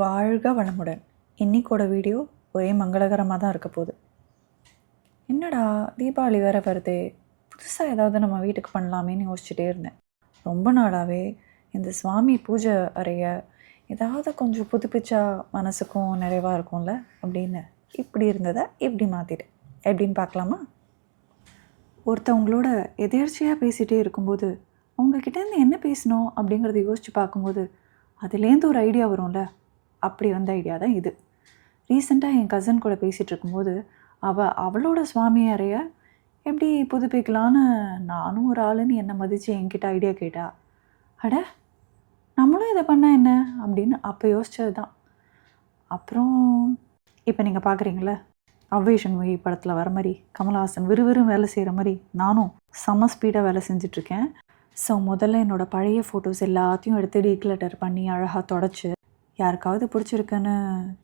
வாழ்க வளமுடன். இன்னைக்கோட வீடியோ ஒரே மங்களகரமாக தான் இருக்க போகுது. என்னடா தீபாவளி வேற வருதே, புதுசாக ஏதாவது நம்ம வீட்டுக்கு பண்ணலாமேன்னு யோசிச்சுட்டே இருந்தேன். ரொம்ப நாளாகவே இந்த சுவாமி பூஜை அறைய ஏதாவது கொஞ்சம் புதுப்பிச்சா மனசுக்கும் நிறைவாக இருக்கும்ல அப்படின்னு இப்படி இருந்ததை இப்படி மாற்றிட்டேன். எப்படின்னு பார்க்கலாமா? ஒருத்தவங்களோட எதேர்ச்சியாக பேசிகிட்டே இருக்கும்போது அவங்கக்கிட்டேருந்து என்ன பேசணும் அப்படிங்கிறத யோசித்து பார்க்கும்போது அதுலேருந்து ஒரு ஐடியா வரும்ல, அப்படி வந்த ஐடியா தான் இது. ரீசெண்டாக என் கசின் கூட பேசிகிட்டு இருக்கும்போது அவளோட சுவாமி அறைய எப்படி புதுப்பிக்கலான்னு நானும் ஒரு ஆளுன்னு என்னை மதித்து என்கிட்ட ஐடியா கேட்டா. அட, நம்மளும் இதை பண்ணால் என்ன அப்படின்னு அப்போ யோசித்தது தான். அப்புறம் இப்போ நீங்கள் பார்க்குறீங்களே, அவ்வேஷன் மூவி படத்தில் வர மாதிரி கமல்ஹாசன் விறுவிறும் வேலை செய்கிற மாதிரி நானும் செம்ம ஸ்பீடாக வேலை செஞ்சிட்ருக்கேன். ஸோ முதல்ல என்னோடய பழைய ஃபோட்டோஸ் எல்லாத்தையும் எடுத்து டீக்ளட்டர் பண்ணி அழகாக தொடச்சி யாருக்காவது பிடிச்சிருக்குன்னு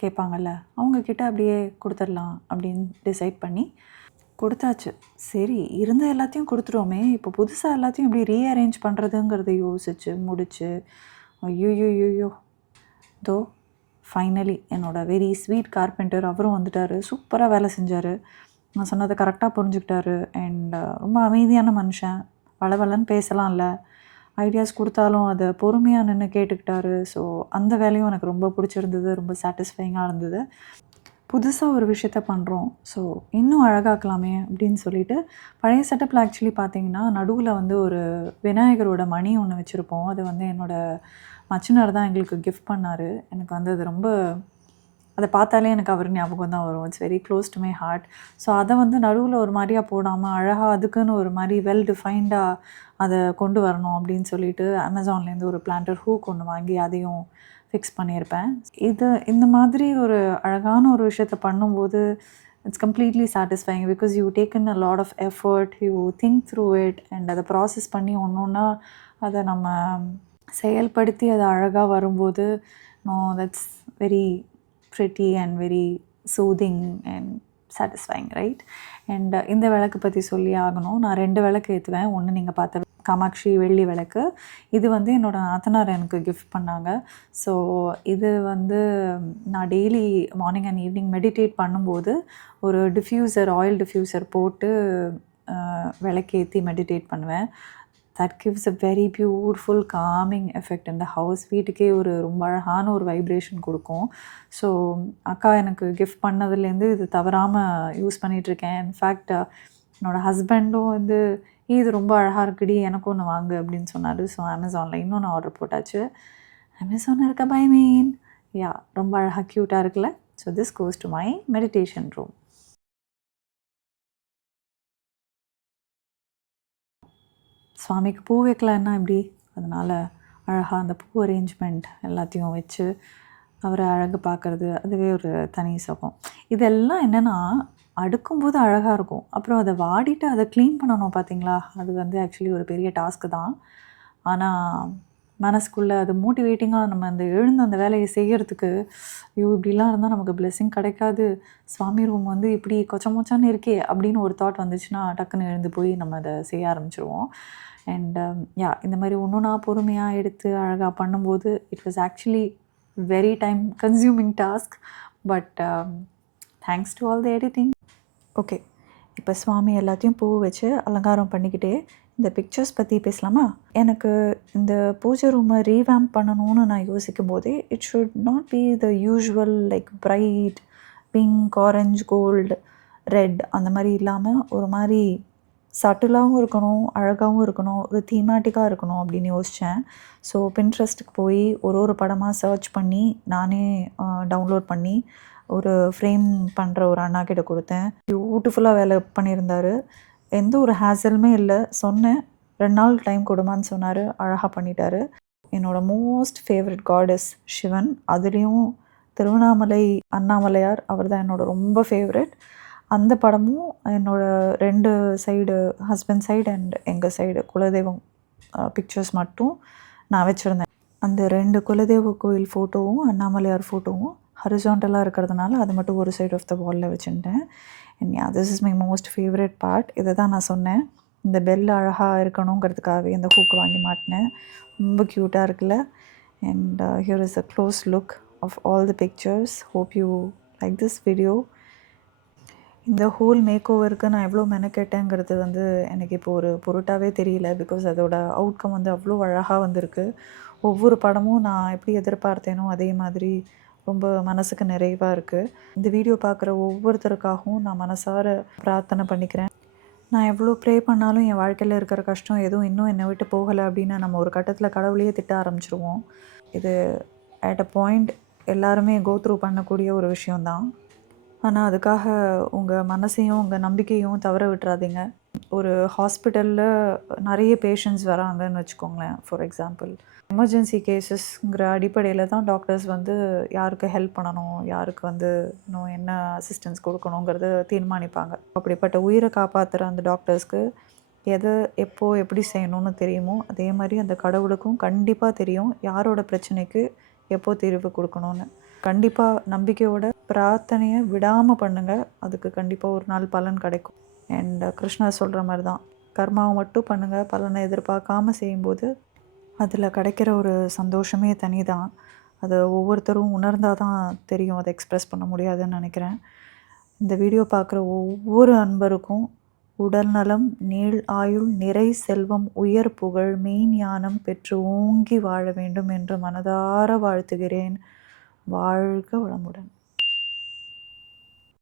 கேட்பாங்கல்ல, அவங்கக்கிட்ட அப்படியே கொடுத்துடலாம் அப்படின்னு டிசைட் பண்ணி கொடுத்தாச்சு. சரி, இருந்த எல்லாத்தையும் கொடுத்துருவோமே, இப்போ புதுசாக எல்லாத்தையும் இப்படி ரீஅரேஞ்ச் பண்ணுறதுங்கிறத யோசிச்சு முடிச்சு ஐயோயோயோயோ தோ ஃபைனலி என்னோடய வெரி ஸ்வீட் கார்பெண்டர் அவரும் வந்துட்டார். சூப்பராக வேலை செஞ்சார். நான் சொன்னதை கரெக்டாக புரிஞ்சுக்கிட்டாரு. அண்ட் ரொம்ப அமைதியான மனுஷன். வளவலன்னு பேசலாம்ல, ஐடியாஸ் கொடுத்தாலும் அதை பொறுமையாக நின்று கேட்டுக்கிட்டாரு. ஸோ அந்த வேலையும் எனக்கு ரொம்ப பிடிச்சிருந்தது, ரொம்ப சாட்டிஸ்ஃபைங்காக இருந்தது. புதுசாக ஒரு விஷயத்த பண்ணுறோம், ஸோ இன்னும் அழகாக்கலாமே அப்படின்னு சொல்லிட்டு பழைய செட்டப்பில் ஆக்சுவலி பார்த்திங்கன்னா நடுவில் வந்து ஒரு விநாயகரோட மணி ஒன்று வச்சுருப்போம். அது வந்து என்னோடய மச்சினார் தான் எங்களுக்கு கிஃப்ட் பண்ணார். எனக்கு வந்து அது ரொம்ப, அதை பார்த்தாலே எனக்கு அவர் ஞாபகம் தான் வரும். It's very close to my heart. So அதை வந்து நடுவில் ஒரு மாதிரியாக போடாமல் அழகாக அதுக்குன்னு ஒரு மாதிரி வெல் டிஃபைன்டாக அதை கொண்டு வரணும் அப்படின்னு சொல்லிட்டு அமேசான்லேருந்து ஒரு பிளான்டர் ஹூக் ஒன்று வாங்கி அதையும் ஃபிக்ஸ் பண்ணியிருப்பேன். இந்த மாதிரி ஒரு அழகான ஒரு விஷயத்த பண்ணும்போது it's completely satisfying because you taken a lot of effort, you think through it and அதை ப்ராசஸ் பண்ணி ஒன்று ஒன்றா அதை நம்ம செயல்படுத்தி அது அழகாக வரும்போது that's very pretty and very soothing and satisfying, right? And இந்த விளக்கு பற்றி சொல்லி ஆகணும். நான் 2 விளக்கு ஏற்றுவேன். ஒன்று நீங்கள் பார்த்த காமாட்சி வெள்ளி விளக்கு, இது வந்து என்னோடய நாத்தனார் எனக்கு கிஃப்ட் பண்ணாங்க. ஸோ இது வந்து நான் daily morning and evening meditate பண்ணும்போது ஒரு ஆயில் டிஃப்யூசர் போட்டு விளக்கேற்றி மெடிடேட் பண்ணுவேன். that gives a very beautiful calming effect in the house. வீட்டுக்கே ஒரு ரொம்ப அழகான ஒரு வைப்ரேஷன் கொடுக்கும். ஸோ அக்கா எனக்கு கிஃப்ட் பண்ணதுலேருந்து இது தவறாமல் யூஸ் பண்ணிகிட்ருக்கேன். இன்ஃபேக்ட் என்னோடய ஹஸ்பண்டும் வந்து இது ரொம்ப அழகாக இருக்குடி, எனக்கும் ஒன்று வாங்கு அப்படின்னு சொன்னார். ஸோ அமேசானில் இன்னொன்று ஆர்டர் போட்டாச்சு. அமேசான் இருக்க பை மீன் யா, ரொம்ப அழகாக க்யூட்டாக இருக்குல்ல. So this goes to my meditation room. சுவாமிக்கு பூ வைக்கலான்னா எப்படி, அதனால் அழகாக அந்த பூ அரேஞ்ச்மெண்ட் எல்லாத்தையும் வச்சு அவரை அழகு பார்க்குறது அதுவே ஒரு தனி சுகம். இதெல்லாம் என்னென்னா அடுக்கும்போது அழகாக இருக்கும், அப்புறம் அதை வாடிட்டு அதை க்ளீன் பண்ணணும் பார்த்தீங்களா, அது வந்து ஆக்சுவலி ஒரு பெரிய டாஸ்க்கு தான். ஆனால் மனசுக்குள்ளே அது மோட்டிவேட்டிங்காக நம்ம அந்த எழுந்து அந்த வேலையை செய்கிறதுக்கு, ஐயோ இப்படிலாம் இருந்தால் நமக்கு பிளெஸ்ஸிங் கிடைக்காது, சுவாமி ரூம் வந்து இப்படி கொச்சமொச்சான்னு இருக்கே அப்படின்னு ஒரு தாட் வந்துச்சுன்னா டக்குன்னு எழுந்து போய் நம்ம அதை செய்ய ஆரம்பிச்சிருவோம். அண்ட் யா, இந்த மாதிரி ஒன்றுனா பொறுமையாக எடுத்து அழகாக பண்ணும்போது it was actually very time consuming task. But thanks to all the editing. Okay, இப்போ சுவாமி எல்லாத்தையும் பூ வச்சு அலங்காரம் பண்ணிக்கிட்டே இந்த பிக்சர்ஸ் பற்றி பேசலாமா? எனக்கு இந்த பூஜை ரூமை ரீவேம்ப் பண்ணணும்னு நான் யோசிக்கும் போதே it should not be the usual like bright pink, orange, gold, red அந்த மாதிரி இல்லாமல் ஒரு மாதிரி சட்டிலாகவும் இருக்கணும், அழகாகவும் இருக்கணும், ஒரு தீமேட்டிக்காக இருக்கணும் அப்படின்னு யோசித்தேன். ஸோ பின்ட்ரெஸ்ட்டுக்கு போய் ஒரு படமாக சர்ச் பண்ணி நானே டவுன்லோட் பண்ணி ஒரு ஃப்ரேம் பண்ணுற ஒரு அண்ணா கிட்ட கொடுத்தேன். பியூட்டிஃபுல்லாக வேலை பண்ணியிருந்தார். எந்த ஒரு ஹேசலுமே இல்லை. சொன்னேன் 2 நாள் டைம் கொடுமான்னு சொன்னார். அழகாக பண்ணிட்டார். என்னோடய மோஸ்ட் ஃபேவரட் காடஸ் சிவன், அதுலேயும் திருவண்ணாமலை அண்ணாமலையார் அவர் தான் என்னோடய ரொம்ப ஃபேவரட். அந்த படமும் என்னோடய 2 சைடு, ஹஸ்பண்ட் சைடு அண்ட் எங்கள் சைடு குலதெய்வம் பிக்சர்ஸ் மட்டும் நான் வச்சுருந்தேன். அந்த 2 குலதெய்வ கோயில் ஃபோட்டோவும் அண்ணாமலையார் ஃபோட்டோவும் ஹரிசாண்டலாக இருக்கிறதுனால அது மட்டும் ஒரு சைடு ஆஃப் த வாலில் வச்சுட்டேன். And yeah, this is my most favourite part. இதை தான் நான் சொன்னேன், இந்த பெல் அழகாக இருக்கணுங்கிறதுக்காகவே இந்த ஹூக்கு வாங்கி மாட்டினேன். ரொம்ப க்யூட்டாக இருக்குல்ல. And here is a close look. of all the pictures. Hope you like this video. இந்த ஹோல் மேக் ஓவருக்கு நான் எவ்வளோ மெனக்கெட்டேங்கிறது வந்து எனக்கு இப்போ ஒரு பொருட்டாவே தெரியல. பிகாஸ் அதோட அவுட்கம் வந்து அவ்வளோ அழகாக வந்திருக்கு. ஒவ்வொரு படமும் நான் எப்படி எதிர்பார்த்தேனோ அதே மாதிரி ரொம்ப மனசுக்கு நிறைவாக இருக்குது. இந்த வீடியோ பார்க்குற ஒவ்வொருத்தருக்காகவும் நான் மனசார பிரார்த்தனை பண்ணிக்கிறேன். நான் எவ்வளோ ப்ரே பண்ணாலும் என் வாழ்க்கையில் இருக்கிற கஷ்டம் எதுவும் இன்னும் என்னை விட்டு போகலை அப்படின்னு நம்ம ஒரு கட்டத்தில் கடவுளையே திட்ட ஆரம்பிச்சிருவோம். இது அட் அ பாயிண்ட் எல்லாருமே கோ த்ரூ பண்ணக்கூடிய ஒரு விஷயந்தான். ஆனால் அதுக்காக உங்கள் மனசையும் உங்கள் நம்பிக்கையும் தவற விட்டுறாதீங்க. ஒரு ஹாஸ்பிட்டலில் நிறைய பேஷண்ட்ஸ் வராங்கன்னு வச்சுக்கோங்களேன். ஃபார் எக்ஸாம்பிள் எமர்ஜென்சி கேஸஸ்ங்கிற அடிப்படையில் தான் டாக்டர்ஸ் வந்து யாருக்கு ஹெல்ப் பண்ணணும், யாருக்கு வந்து இன்னும் என்ன அசிஸ்டன்ஸ் கொடுக்கணுங்கிறத தீர்மானிப்பாங்க. அப்படிப்பட்ட உயிரை காப்பாற்றுற அந்த டாக்டர்ஸ்க்கு எதை எப்போ எப்படி செய்யணும்னு தெரியுமோ அதே மாதிரி அந்த கடவுளுக்கும் கண்டிப்பாக தெரியும் யாரோட பிரச்சனைக்கு எப்போ தீர்வு கொடுக்கணும்னு. கண்டிப்பாக நம்பிக்கையோட பிரார்த்தனையை விடாமல் பண்ணுங்கள். அதுக்கு கண்டிப்பாக ஒரு நாள் பலன் கிடைக்கும். அண்ட் கிருஷ்ணர் சொல்கிற மாதிரி தான், கர்மாவை மட்டும் பண்ணுங்கள், பலனை எதிர்பார்க்காம செய்யும்போது அதில் கிடைக்கிற ஒரு சந்தோஷமே தனி தான். அதை ஒவ்வொருத்தரும் உணர்ந்தால் தான் தெரியும். அதை எக்ஸ்ப்ரெஸ் பண்ண முடியாதுன்னு நினைக்கிறேன். இந்த வீடியோ பார்க்குற ஒவ்வொரு அன்பருக்கும் உடல் நலம், நீள் ஆயுள், நிறை செல்வம், உயர் புகழ், மெய்ஞானம் ஞானம் பெற்று ஓங்கி வாழ வேண்டும் என்று மனதார வாழ்த்துகிறேன். வாழ்க வளமுடன்.